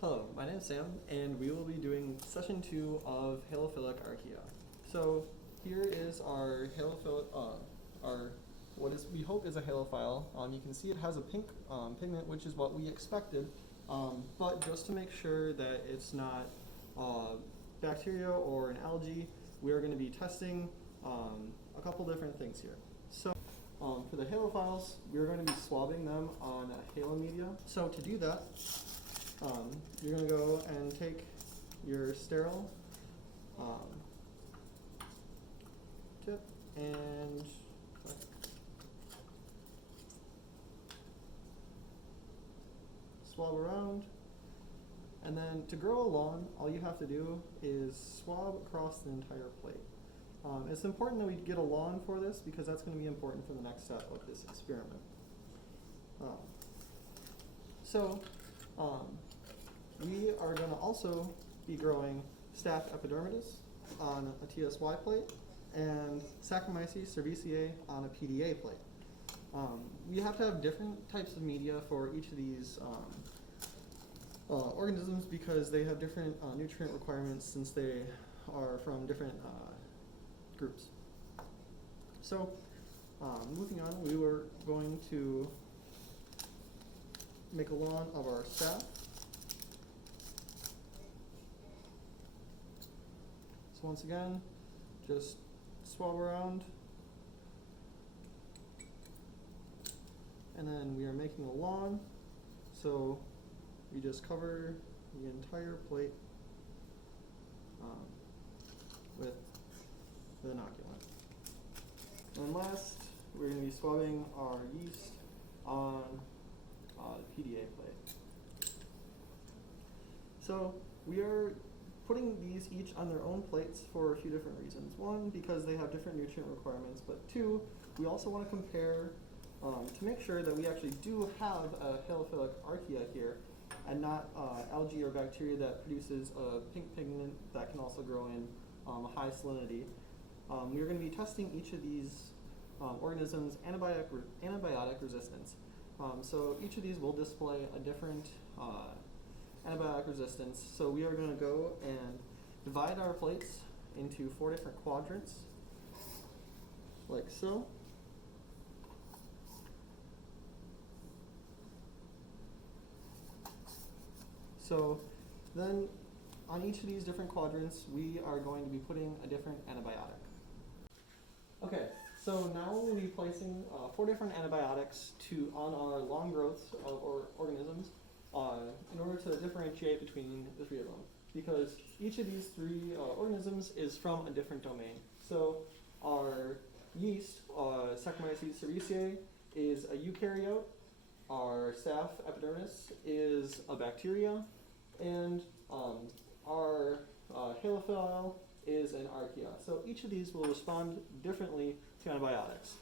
Hello, my name is Sam, and we will be doing session 2 of Halophilic Archaea. So here is our halophilic, what is we hope is a halophile. You can see it has a pink pigment, which is what we expected. But just to make sure that it's not bacteria or an algae, we are going to be testing a couple different things here. So for the halophiles, we're going to be swabbing them on halo media. So to do that, you're going to go and take your sterile tip and swab around. And then to grow a lawn, all you have to do is swab across the entire plate. It's important that we get a lawn for this because that's going to be important for the next step of this experiment. We are going to also be growing Staph epidermidis on a TSY plate and Saccharomyces cerevisiae on a PDA plate. We have to have different types of media for each of these organisms because they have different nutrient requirements since they are from different groups. So moving on, we were going to make a lawn of our staph. So once again, just swab around, and then we are making a lawn, so we just cover the entire plate with the inoculant. And last, we're going to be swabbing our yeast on the PDA plate. So we are putting these each on their own plates for a few different reasons. One, because they have different nutrient requirements, but two, we also want to compare to make sure that we actually do have a halophilic archaea here and not algae or bacteria that produces a pink pigment that can also grow in a high salinity. We are going to be testing each of these organisms' antibiotic resistance. So each of these will display a different antibiotic resistance. So we are going to go and divide our plates into 4 different quadrants, like so. So then on each of these different quadrants, we are going to be putting a different antibiotic. Okay, so now we'll be placing 4 different antibiotics on our long growths or organisms in order to differentiate between the 3 of them, because each of these 3 organisms is from a different domain. So our yeast, Saccharomyces cerevisiae, is a eukaryote, our Staph epidermidis is a bacteria, and our halophile is an archaea. So each of these will respond differently to antibiotics.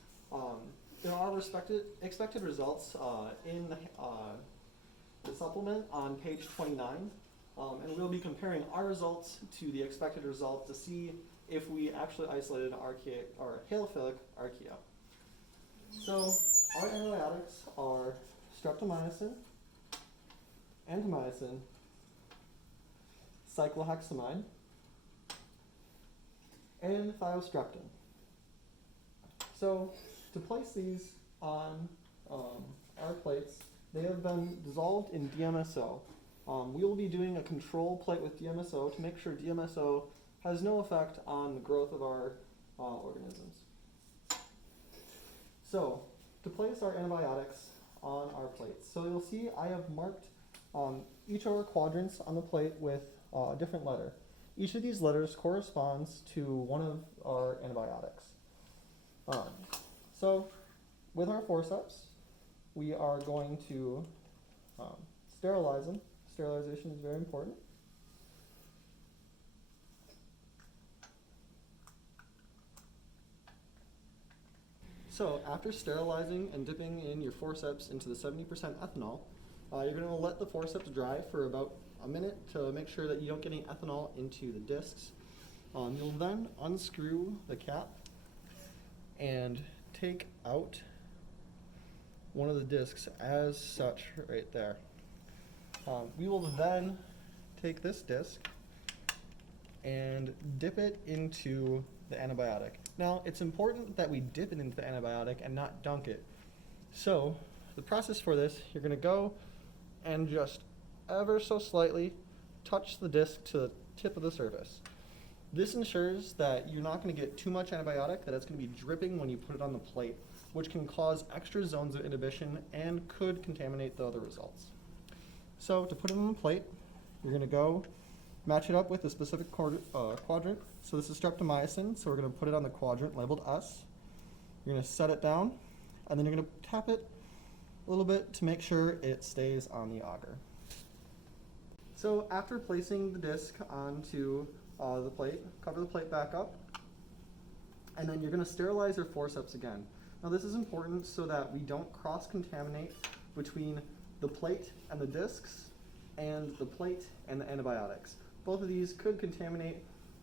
There are expected results in the supplement on page 29, and we'll be comparing our results to the expected result to see if we actually isolated archaea or halophilic archaea. So our antibiotics are streptomycin, antimycin, cyclohexamide, and thiostreptin. So to place these on our plates, they have been dissolved in DMSO. We will be doing a control plate with DMSO to make sure DMSO has no effect on the growth of our organisms. So to place our antibiotics on our plates, so you'll see I have marked each of our quadrants on the plate with a different letter. Each of these letters corresponds to one of our antibiotics. So with our forceps, we are going to sterilize them. Sterilization is very important. So after sterilizing and dipping in your forceps into the 70% ethanol, you're going to let the forceps dry for about a minute to make sure that you don't get any ethanol into the discs. You'll then unscrew the cap and take out one of the discs as such right there. We will then take this disc and dip it into the antibiotic. Now, it's important that we dip it into the antibiotic and not dunk it. So, the process for this, you're going to go and just ever so slightly touch the disc to the tip of the surface. This ensures that you're not going to get too much antibiotic, that it's going to be dripping when you put it on the plate, which can cause extra zones of inhibition and could contaminate the other results. So to put it on the plate, you're going to go match it up with a specific quadrant. So this is streptomycin, so we're going to put it on the quadrant labeled S. You're going to set it down, and then you're going to tap it a little bit to make sure it stays on the agar. So after placing the disc onto the plate, cover the plate back up, and then you're going to sterilize your forceps again. Now this is important so that we don't cross-contaminate between the plate and the discs and the plate and the antibiotics. Both of these could contaminate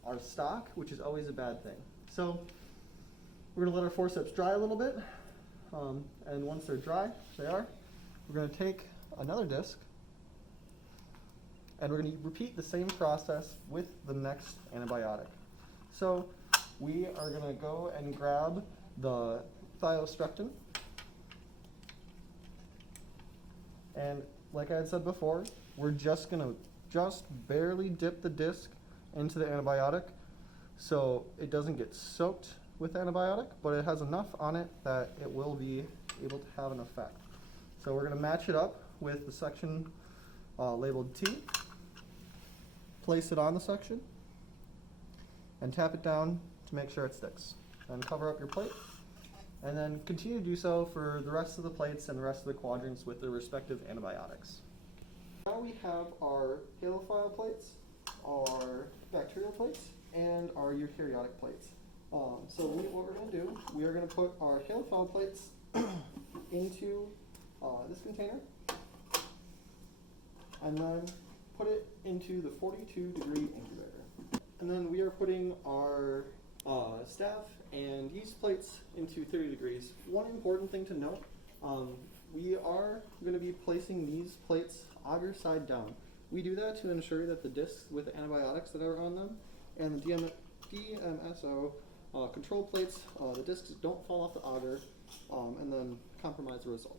our stock, which is always a bad thing. So we're going to let our forceps dry a little bit, and once they're dry, they are, we're going to take another disc and we're going to repeat the same process with the next antibiotic. So we are going to go and grab the thiostreptin, and like I had said before, we're just going to barely dip the disc into the antibiotic so it doesn't get soaked with antibiotic, but it has enough on it that it will be able to have an effect. So we're going to match it up with the section labeled T, place it on the section, and tap it down to make sure it sticks. Then cover up your plate, and then continue to do so for the rest of the plates and the rest of the quadrants with their respective antibiotics. Now we have our halophile plates, our bacterial plates, and our eukaryotic plates. So what we're going to do, we are going to put our halophile plates into this container, and then put it into the 42-degree incubator. And then we are putting our staph and yeast plates into 30 degrees. One important thing to note, we are going to be placing these plates agar side down. We do that to ensure that the discs with the antibiotics that are on them and the DMSO control plates, the discs don't fall off the agar and then compromise the result.